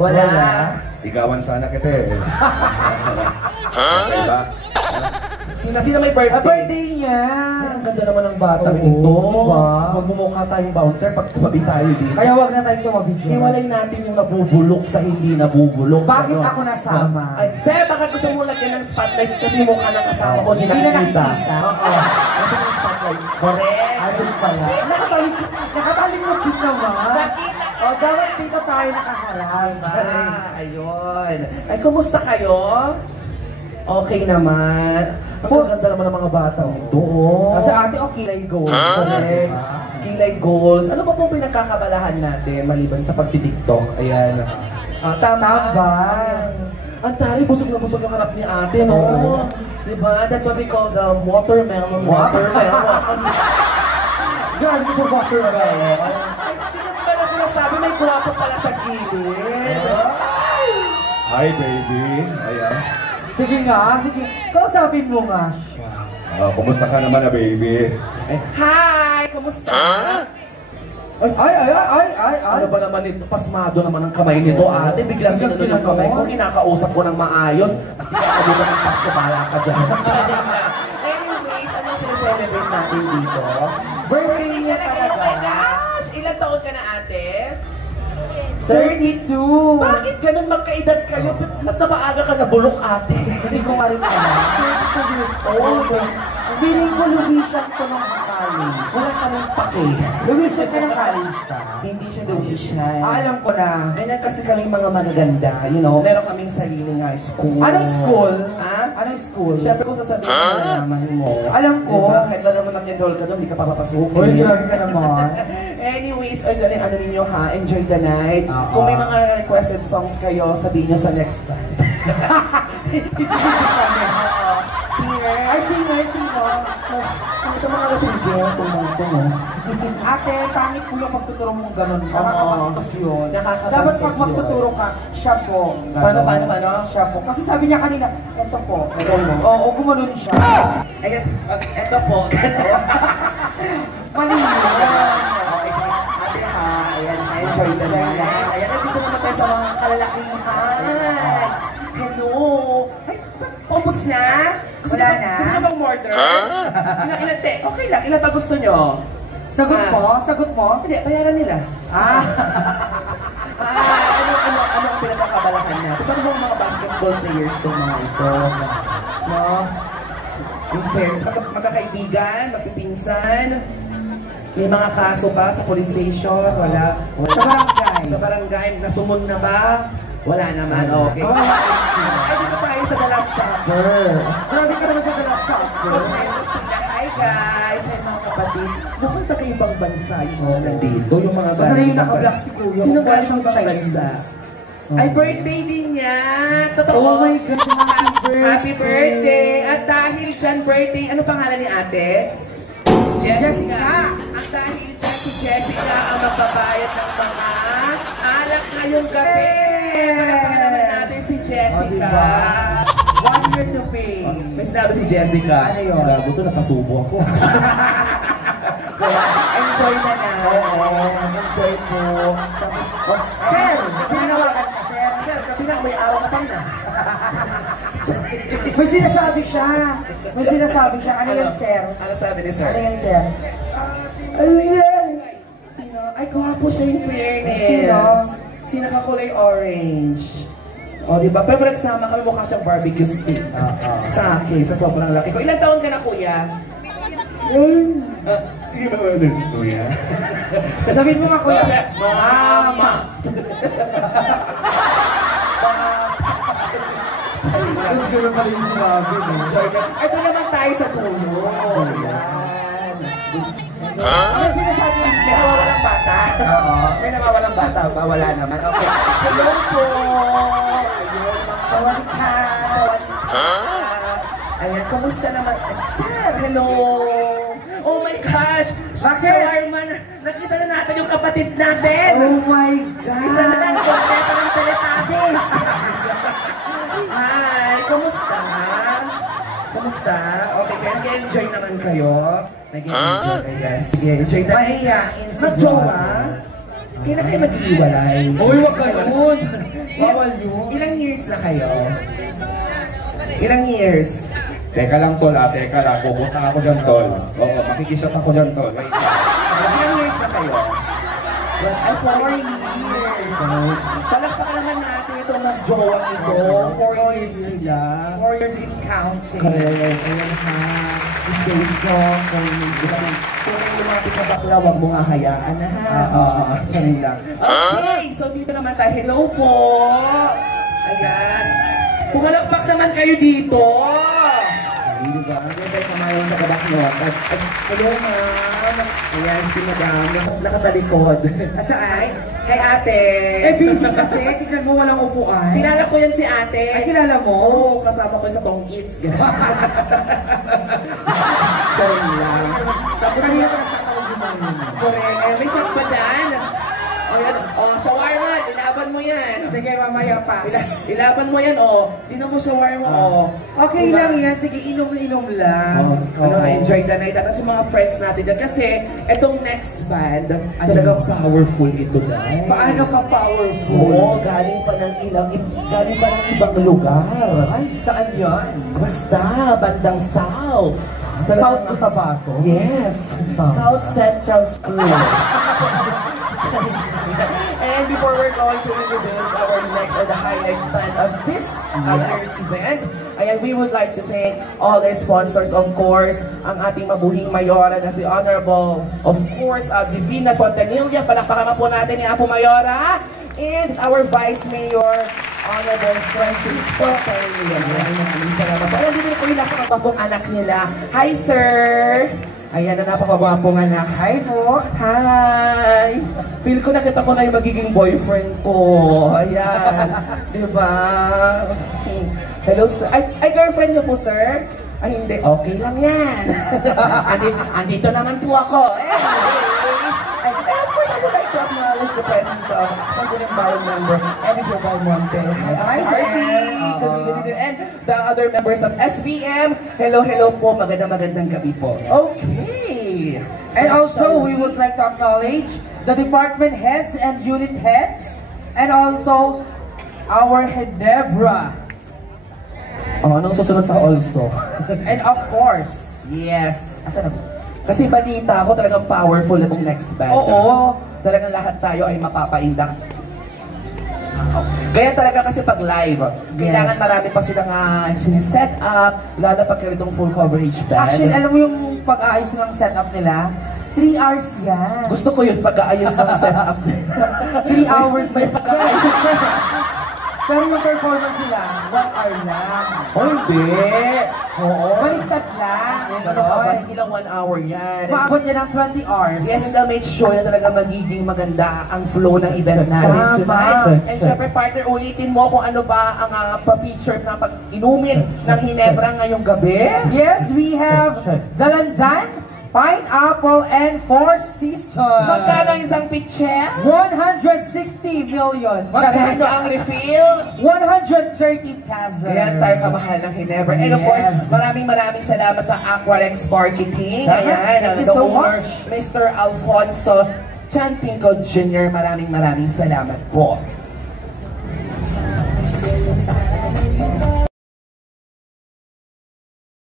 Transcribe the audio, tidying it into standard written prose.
Wala. Igawan sana kita eh. Okay ba? Sina may birthday? Birthday niya! Ang ganda naman ng bata ito. Diba? Magmumukha tayong bouncer pag tumabi tayo dito. Kaya wag na tayong tumabigyan. Hiwalay natin yung nabubulok sa hindi nabubulok. Bakit ako nasama? Ay, Sir, bakit gusto mo lagyan ng spotlight kasi mukha ng kasama ko hindi na nakikita? nakikita? Oo. Kasi yung spotlight. Correct. Ayun pala. Nakatalikod din naman. Nakita. O, dapat dito tayo nakaharap. Ayun. Ay, kumusta kayo? Okay naman. Ang ganda naman ng mga bata ito. Kasi ate, kilay goals. Correct. Kilay goals. Ano ba pong pinagkakabalahan natin maliban sa pagtitiktok? Ayan. Tama ba? Ang tari, busog na busog yung harap ni ate, no? Diba? That's what we call the watermelon. Watermelon. Grabe ko sa watermelon. Hindi ko pala sinasabi, may kurapo pala sa gilid. Hi, baby. Ayan. Sige nga, sige. Kausapin mo nga siya. Kumusta ka naman na, baby? Hi! Kamusta? Ay. Ano ba naman ito? Pasmado naman ang kamay nito, ate. Biglang ginano yung kamay ko. Kinakausap ko ng maayos. At pinakabi ko ng Pasko, bahala ka dyan. Anyways, anong sineselebrate natin dito? Birthday niya talaga. Oh my gosh! Ilang taon ka na, ate? 32! Bakit ganun magkaedad kayo? Mas napaaga ka na bulok, ate. Hindi ko nga rin alam. 32 years old. Feeling ko lumisyan ko ng college. Wala ka rin pake. Lumisyan ka ng college ka? Hindi siya lumisyan. Alam ko na. Ganyan kasi kaming mga magaganda, you know. Meron kaming sariling high school. Anong school? Ha? Anong school? Siyempre kung sasabihin ko na naman mo. Alam ko. Diba? Kahit na naman nag-enroll ka doon, hindi ka papapasukin. Uy, grabe ka naman. Anyways, ay galing ano ninyo ha, enjoy the night. Kung may mga requested songs kayo, sabihin nyo sa next time. Singer? Ay, singer, sino? Ito mga kasingge, tumong. Ate, pangit po yung pagtuturo mong ganun. Nakakabastos yun. Nakakabastos Dapat pag yun. magtuturo ka, siya po. Paano? Siya po. Kasi sabi niya kanina, eto po. Oo, gumanon siya. Ayan, eto po. Mali yun. Okay, sige. Ate ha, ayan, enjoy the night. Ayan, nandito naman tayo sa mga kalalakihan. Hello. Ay, paubos na? Wala na. Gusto na bang order? Ilan, te? Okay lang, ilan ba gusto nyo? Sagot mo? Hindi, bayaran nila. Ano ang pinagkakabalahan natin? Paano bang mga basketball players itong mga ito? No? Yung friends, magkakaibigan, magpipinsan. May mga kaso ba sa police station? Wala. Sa barangay, nasumon na ba? Wala naman, okay. Ay, dito tayo sa The Last Supper. Grabe ka naman sa The Last Supper. Hi guys! Hi mga kapatid. Mukhang taga ibang bansa yung mga nandito. Yung mga Basta na yung naka-black si Kuya. Sino galing ibang bansa? Ay, birthday din niya! Totoo! Oh my God! Happy birthday! At dahil dyan birthday, ano pangalan ni ate? Jessica! At dahil dyan si Jessica ang magbabayad ng mga alak ngayong gabi! Panapakan naman natin si Jessica! 1 year to pay. May sinabi si Jessica. Ano yun? Gago to, napasubo ako. Kaya, enjoy na na. Enjoy po. Tapos, Sir! Pinawagan ka, sir. Sir, gabi na, may araw ka pa na. May sinasabi siya. Ano yan, sir? Ano sabi ni sir? Ano yan, sir? Ano yan? Sino? Ay, gwapo siya yung fairness. Sino? Sino ka kulay orange? O, diba? Pero nagsama kami, mukha siyang barbecue stick. Sa akin, sa sobrang laki ko. Ilan taon ka na, kuya? Hindi ba ba din, kuya? Sabihin mo nga, kuya. Mama! Tapos gano'n pa rin yung sinabi. Ito naman tayo sa tulog. Ayan. Ano sinasabi niya? May nawawalang bata? Oo. May nawawalang bata ba? Wala naman. Okay. Hello po! Ayun, masawad ka. Ayan, kamusta naman? Sir, hello! Oh my gosh! Shawarma, nakita na natin yung kapatid natin! Oh my God! Isa na lang, kompleto ng Teletubbies! Hi! Kamusta? Kamusta? Okay, kaya nag-enjoy naman kayo? Nag-enjoy, ayan. Sige, enjoy na. Mahiyain si Mag-jowa? Kaya na kayo mag-iwalay. Uy, wag ganun! Bawal yun. Ilang years na kayo? Ilang years? Teka lang, tol, teka lang. Pupunta ako dyan, tol. Oo, makikisap ako dyan, tol. Wait lang. Ilang years na kayo? Well, 4 years. Palakpakan naman natin itong nag-jowa ito. 4 years sila. 4 years in counting. Correct. Ayan ha. Stay strong. Kung may lumapit na bakla, huwag mo nga hayaan na ha. Sorry lang. Okay, so dito naman tayo. Hello po. Ayan. Pumalakpak naman kayo dito. Ay, diba? Ano tayo kamayong nakabaknot? Hello ma'am. Ayan si madam. Nakatalikod. Asaan? Kay ate. Eh, busy kasi. Tignan mo, walang upuan. Kilala ko yan si ate. Ay, kilala mo? Oo, kasama ko sa Tong Eats. Sorry lang. Tapos Kanina ko nagtatawag yung mga yun. correct. Eh, may shot ba dyan? Ayan. Oh, shawarma. Ilaban mo yan. Sige, mamaya pa. Ilaban mo yan, oh. Tingnan mo shawarma, oh. Okay Diba? lang yan. Sige, inom-inom lang. Ano, enjoy the night. At sa mga friends natin dyan. Kasi, itong next band, talagang powerful ito, guys. Paano ka powerful? Oo, galing pa ng ibang lugar. Ay, saan yan? Basta, bandang South. South Cotabato? Yes. South Central School. And before we're going to introduce our next or the highlight band of this year's event, ayan, we would like to thank all their sponsors, of course, ang ating mabuhing mayora na si Honorable, of course, Divina Fontanilla. Palakpakan po natin ni Apo Mayora. And our Vice Mayor, Honorable Francisco Carrillo. Maraming salamat po. Alam, dito po yung napakabagong anak nila. Hi, sir! Ayan na, napakagwapong anak. Hi po! Hi! Feel ko nakita ko na yung magiging boyfriend ko. Ayan. Diba? Hello, sir. Ay, girlfriend niyo po, sir? Ay, hindi. Okay lang yan. Andito naman po ako. Anyways, and of course, I would like to acknowledge the presence of Sangguniang Bawal member, Eddie Jobal Monte. Hi, sir. And the other members of SBM. Hello po. Magandang gabi po. Okay. And also, we would like to acknowledge the department heads and unit heads, and also our Hedebra. Oh, anong susunod sa also? And of course, Yes. Asan na? Kasi balita ako talagang powerful itong next band. Oo. Talagang lahat tayo ay mapapaindak. Kaya talaga kasi pag live, kailangan marami pa silang siniset up, lalo pag ganitong full coverage band. actually, alam mo yung pag-aayos ng setup nila? 3 hours yan. Gusto ko yun pag-aayos ng setup. 3 hours May pag-aayos. Pero yung performance nila, 1 hour lang. Oh, hindi. Oo. Baliktad lang. Ano ka ba? Hindi lang 1 hour yan. Paabot yan ng 20 hours. Yes, and I'll make sure na talaga magiging maganda ang flow ng event natin Tama. tonight. And syempre, partner, ulitin mo kung ano ba ang pa-feature na pag-inumin ng Hinebra ngayong gabi. Yes, we have Dalandan, Pineapple, and Four Seasons. Magkano isang pitche? 160 million. Magkano ang refill? 130 pesos. Kaya tayo kamahal ng Hinebra. And of course, Yes. maraming salamat sa Aqualex Marketing. Tama. Ayan, Thank you the so owner, much. Mr. Alfonso Chanpinco Jr. Maraming salamat po.